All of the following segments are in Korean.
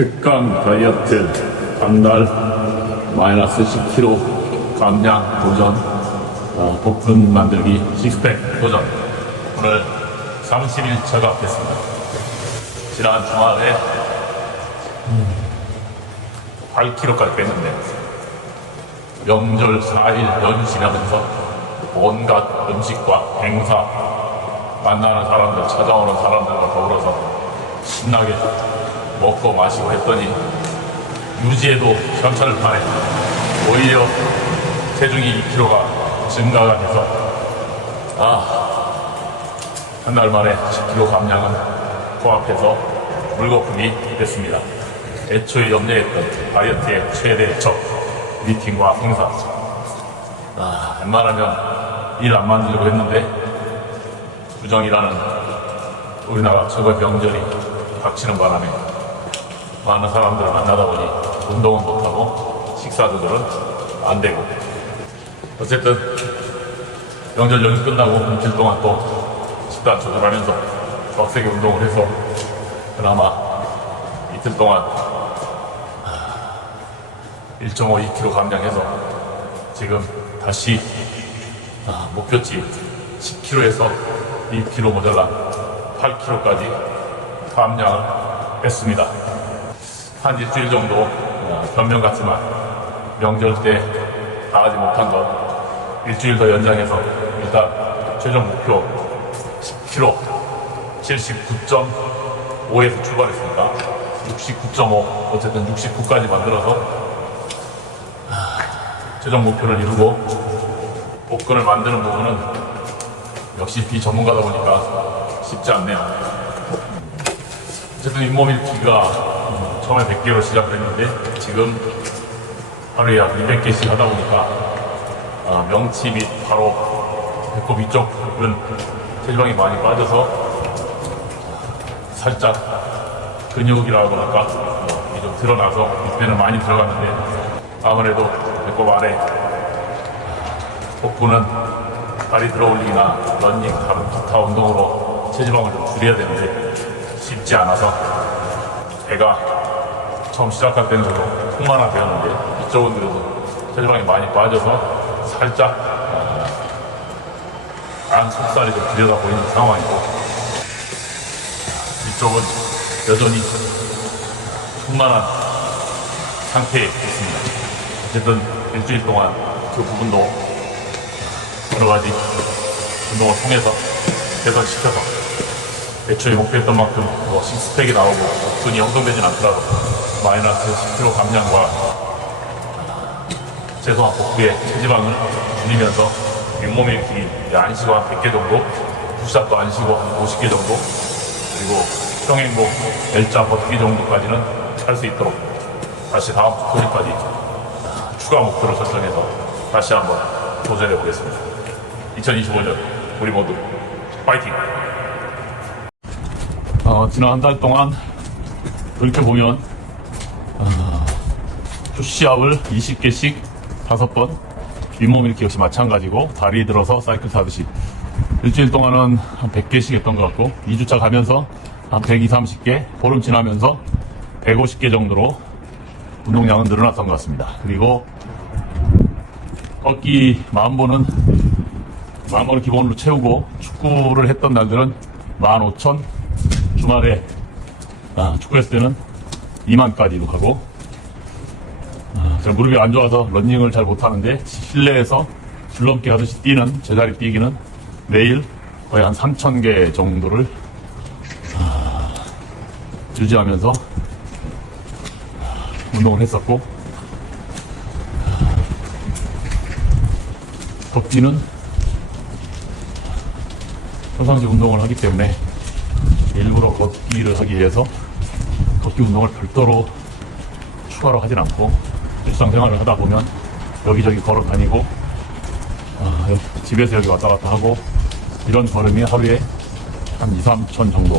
극강 다이어트 반달 마이너스 10kg 감량 도전 복근 만들기 식스팩 도전 오늘 30일차가 됐습니다. 지난 주말에 8kg까지 뺐는데 명절 4일 연휴 지나면서 온갖 음식과 행사 만나는 사람들 찾아오는 사람들과 더불어서 신나게 먹고 마시고 했더니 유지해도 현찰을 타네. 오히려 체중이 2kg가 증가가 돼서 한 달 만에 10kg 감량은 코앞에서 물거품이 됐습니다. 애초에 염려했던 다이어트의 최대 적 미팅과 행사, 웬만하면 일 안 만들려고 했는데 부정이라는 우리나라 최고 명절이 닥치는 바람에 많은 사람들을 만나다 보니 운동은 못하고 식사 조절은 안 되고, 어쨌든 명절 연휴 끝나고 이틀 동안 또 식단 조절하면서 빡세게 운동을 해서 그나마 이틀 동안 1.5-2kg 감량해서 지금 다시 목표치 10kg에서 2kg 모자란 8kg까지 감량을 했습니다. 한 일주일 정도 변명 같지만 명절 때 다 하지 못한 것 일주일 더 연장해서 일단 최종 목표 10kg 79.5에서 출발했으니까 69.5 어쨌든 69까지 만들어서 최종 목표를 이루고, 복근을 만드는 부분은 역시 비전문가다 보니까 쉽지 않네요. 어쨌든 잇몸 일으키기가 처음에 100개로 시작을 했는데 지금 하루에 약 200개씩 하다 보니까 명치 및 바로 배꼽 위쪽은 체지방이 많이 빠져서 살짝 근육이라고 할까 이게 좀 드러나서 밑에는 많이 들어갔는데, 아무래도 배꼽 아래 복부는 다리 들어올리기나 러닝, 다른 기타 운동으로 체지방을 좀 줄여야 되는데 쉽지 않아서 제가 처음 시작할 때는 저도 풍만화 되었는데 이쪽은 그래도 체지방이 많이 빠져서 살짝 안 속살이 좀 들여다 보이는 상황이고, 이쪽은 여전히 풍만한 상태에 있습니다. 어쨌든 일주일 동안 그 부분도 여러 가지 운동을 통해서 개선시켜서 애초에 목표했던 만큼 식스팩이 나오고 복근이 형성되진 않더라도 마이너스 10kg 감량과 최소한 복부의 체지방을 줄이면서 잇몸 일으키기 안 쉬고 한 100개 정도, 푸시업도 안 쉬고 한 50개 정도, 그리고 평행복 L자 버티기 정도까지는 할 수 있도록 다시 다음 토요일까지 추가 목표를 설정해서 다시 한번 도전해 보겠습니다. 2025년 우리 모두 파이팅! 지난 한 달 동안 이렇게 보면 푸시업을 20개씩 5번, 잇몸 일으키기 역시 마찬가지고 다리 들어서 사이클 타듯이 일주일 동안은 한 100개씩 했던 것 같고, 2주차 가면서 한 120, 30개, 보름 지나면서 150개 정도로 운동량은 늘어났던 것 같습니다. 그리고 걷기 10,000번은 기본으로 채우고, 축구를 했던 날들은 15,000, 주말에 축구했을 때는 20,000까지도 가고, 제가 무릎이 안 좋아서 러닝을 잘 못하는데 실내에서 줄넘기 하듯이 뛰는 제자리 뛰기는 매일 거의 한 3,000개 정도를 유지하면서 운동을 했었고, 걷기는 평상시 운동을 하기 때문에 일부러 걷기를 하기 위해서 걷기 운동을 별도로 추가로 하진 않고, 일상생활을 하다 보면 여기저기 걸어 다니고 집에서 여기 왔다 갔다 하고, 이런 걸음이 하루에 한 2-3천 정도,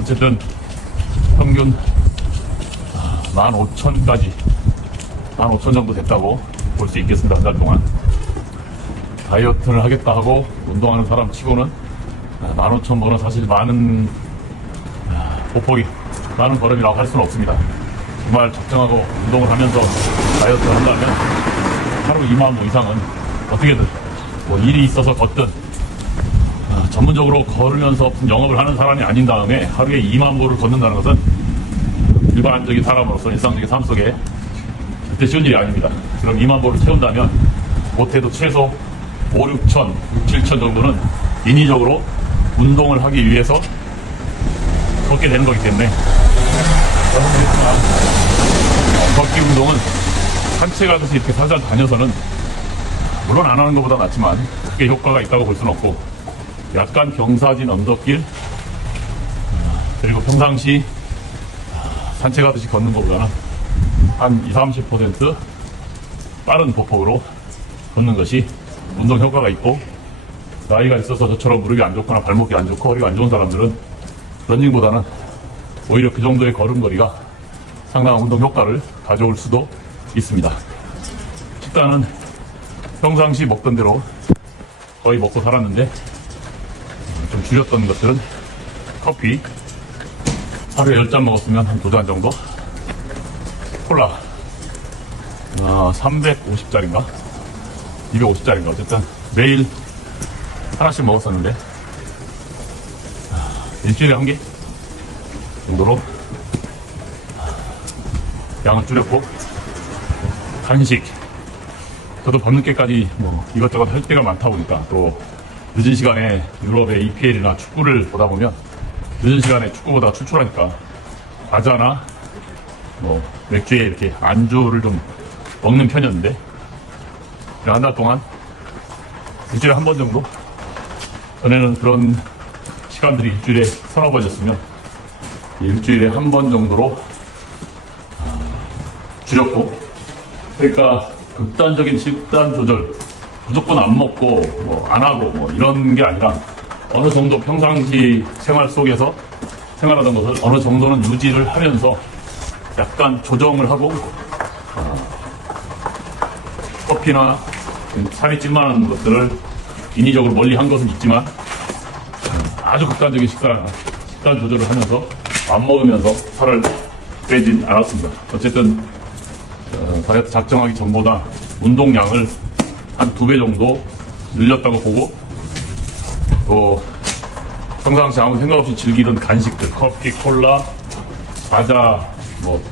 어쨌든 평균 15,000까지 15,000 정도 됐다고 볼 수 있겠습니다. 한 달 동안 다이어트를 하겠다 하고 운동하는 사람 치고는 15,000번은 사실 많은 보폭이 많은 걸음이라고 할 수는 없습니다. 정말 적정하고 운동을 하면서 다이어트를 한다면 하루 2만 보 이상은 어떻게든 뭐 일이 있어서 걷든 전문적으로 걸으면서 영업을 하는 사람이 아닌 다음에 하루에 2만 보를 걷는다는 것은 일반적인 사람으로서 일상적인 삶 속에 절대 쉬운 일이 아닙니다. 그럼 2만 보를 채운다면 못해도 최소 5, 6천, 6, 7천 정도는 인위적으로 운동을 하기 위해서 걷게 되는 거기 때문에 걷기 운동은 산책하듯이 이렇게 살살 다녀서는 물론 안 하는 것보다 낫지만 크게 효과가 있다고 볼 수는 없고 약간 경사진 언덕길 그리고 평상시 산책하듯이 걷는 것보다는 한 20, 30% 빠른 보폭으로 걷는 것이 운동 효과가 있고 나이가 있어서 저처럼 무릎이 안 좋거나 발목이 안 좋고 허리가 안 좋은 사람들은 러닝보다는 오히려 그 정도의 걸음걸이가 상당한 운동 효과를 가져올 수도 있습니다. 식단은 평상시 먹던 대로 거의 먹고 살았는데 좀 줄였던 것들은 커피 하루에 10잔 먹었으면 한 2잔 정도 콜라 350짜리인가 250짜리인가 어쨌든 매일 하나씩 먹었었는데 일주일에 한 개 정도로 양을 줄였고 간식 저도 밤늦게까지 뭐 이것저것 할 때가 많다 보니까 또 늦은 시간에 유럽의 EPL이나 축구를 보다 보면 늦은 시간에 축구 보다 출출하니까 과자나 뭐 맥주에 이렇게 안주를 좀 먹는 편이었는데 한 달 동안 일주일에 한 번 정도 전에는 그런 시간들이 일주일에 서너 번이었으면 일주일에 한 번 정도로 줄였고 그러니까 극단적인 식단 조절 무조건 안 먹고 뭐 안 하고 뭐 이런 게 아니라 어느 정도 평상시 생활 속에서 생활하던 것을 어느 정도는 유지를 하면서 약간 조정을 하고 커피나 살이 찔만한 것들을 인위적으로 멀리 한 것은 있지만 아주 극단적인 식단 조절을 하면서 안 먹으면서 살을 빼진 않았습니다. 어쨌든 다이어트 작정하기 전보다 운동량을 한 2배 정도 늘렸다고 보고 또 평상시 아무 생각 없이 즐기던 간식들 커피, 콜라, 과자, 뭐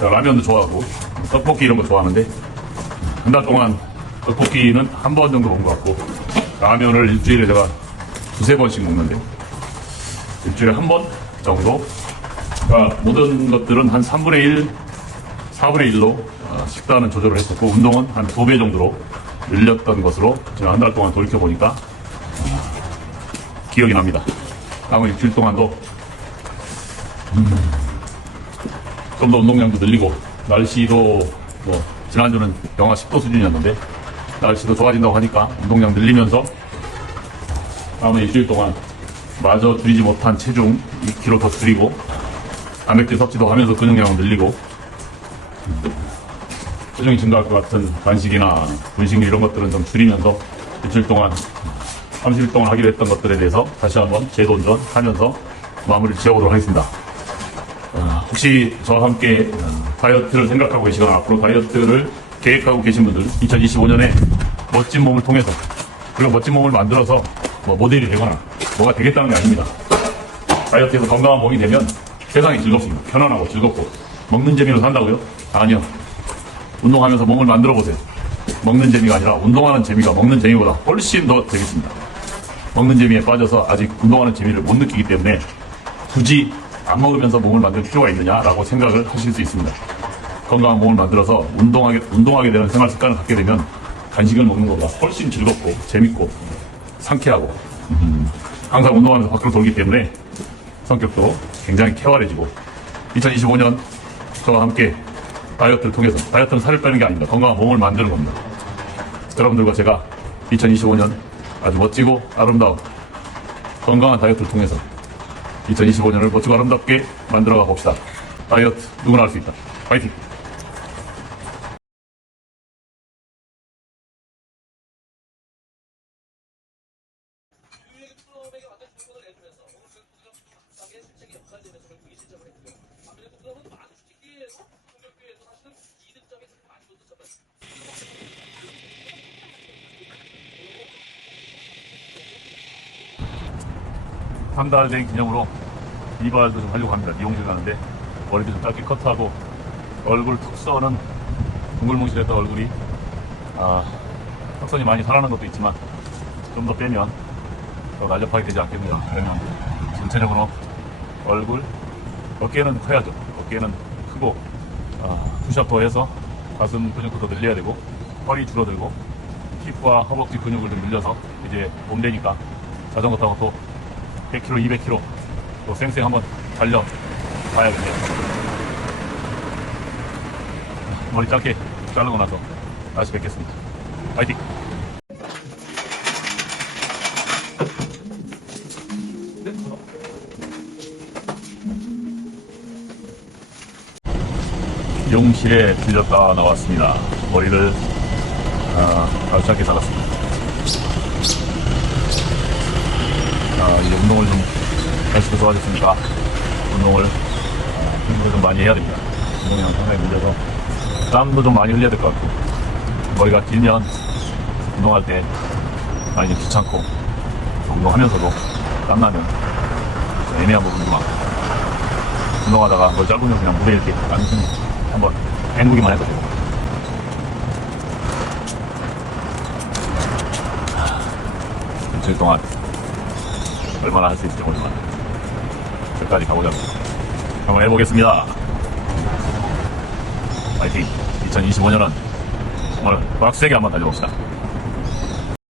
라면도 좋아하고 떡볶이 이런 거 좋아하는데 한 달 동안 떡볶이는 한 번 정도 먹은 것 같고 라면을 일주일에 제가 2~3번씩 먹는데 일주일에 한 번 정도 그러니까 모든 것들은 한 3분의 1, 4분의 1로 식단은 조절을 했었고 운동은 한 2배 정도로 늘렸던 것으로 제가 한 달 동안 돌이켜보니까 기억이 납니다. 남은 일주일 동안도 좀 더 운동량도 늘리고 날씨도 뭐 지난주는 영하 10도 수준이었는데 날씨도 좋아진다고 하니까 운동량 늘리면서 남은 일주일 동안 마저 줄이지 못한 체중 2kg 더 줄이고 단백질 섭취도 하면서 근육량을 늘리고 체중이 증가할 것 같은 간식이나 분식류 이런 것들은 좀 줄이면서 일주일 동안 30일 동안 하기로 했던 것들에 대해서 다시 한번 재도전하면서 마무리를 지어보도록 하겠습니다. 혹시 저와 함께 다이어트를 생각하고 계시거나 앞으로 다이어트를 계획하고 계신 분들 2025년에 멋진 몸을 통해서 그리고 멋진 몸을 만들어서 뭐 모델이 되거나 뭐가 되겠다는 게 아닙니다. 다이어트에서 건강한 몸이 되면 세상이 즐겁습니다. 편안하고 즐겁고 먹는 재미로 산다고요? 아니요. 운동하면서 몸을 만들어 보세요. 먹는 재미가 아니라 운동하는 재미가 먹는 재미보다 훨씬 더 되겠습니다. 먹는 재미에 빠져서 아직 운동하는 재미를 못 느끼기 때문에 굳이 안 먹으면서 몸을 만들 필요가 있느냐라고 생각을 하실 수 있습니다. 건강한 몸을 만들어서 운동하게 되는 생활 습관을 갖게 되면 간식을 먹는 것보다 훨씬 즐겁고 재밌고 상쾌하고 항상 운동하면서 밖으로 돌기 때문에 성격도 굉장히 쾌활해지고 2025년 저와 함께 다이어트를 통해서 다이어트는 살을 빼는 게 아닙니다. 건강한 몸을 만드는 겁니다. 여러분들과 제가 2025년 아주 멋지고 아름다운 건강한 다이어트를 통해서 2025년을 멋지고 아름답게 만들어가 봅시다. 다이어트 누구나 할 수 있다. 파이팅! 실책이 역할되면서 결국 이 시점을 했고요. 아무래도 그러면 많은 수직기에서 한 달 된 기념으로 이발도 좀 하려고 합니다. 미용실 가는데 머리도 좀 짧게 커트하고 얼굴 툭 써는 둥글뭉실했던 얼굴이 턱선이 많이 살아난 것도 있지만 좀 더 빼면 더 날렵하게 되지 않겠는가. 그러면 전체적으로 얼굴, 어깨는 커야죠. 어깨는 크고 푸시업도 해서 가슴 근육도 더 늘려야 되고 허리 줄어들고 힙과 허벅지 근육을 좀 늘려서 이제 봄 되니까 자전거 타고 또 100km, 200km 또 쌩쌩 한번 달려 봐야겠네요. 머리 짧게 자르고 나서 다시 뵙겠습니다. 파이팅! 미용실에 들렸다 나왔습니다. 머리를 아주 짧게 잘랐습니다. 이제 운동을 좀 날씨도 좋아졌으니까 운동을 좀 많이 해야 됩니다. 운동이 상당히 문제서 땀도 좀 많이 흘려야 될 것 같고 머리가 길면 운동할 때 많이 좀 귀찮고 운동하면서도 땀나면 애매한 부분도 많고 운동하다가 머리 짧으면 그냥 무대 이렇게 단순히 한번 헹구기만 해도 되고 일주일 동안 얼마나 할 수 있을지 모르지만 끝까지 가보자고 한번 해보겠습니다. 파이팅! 2025년은 정말 빡세게 한번 달려봅시다.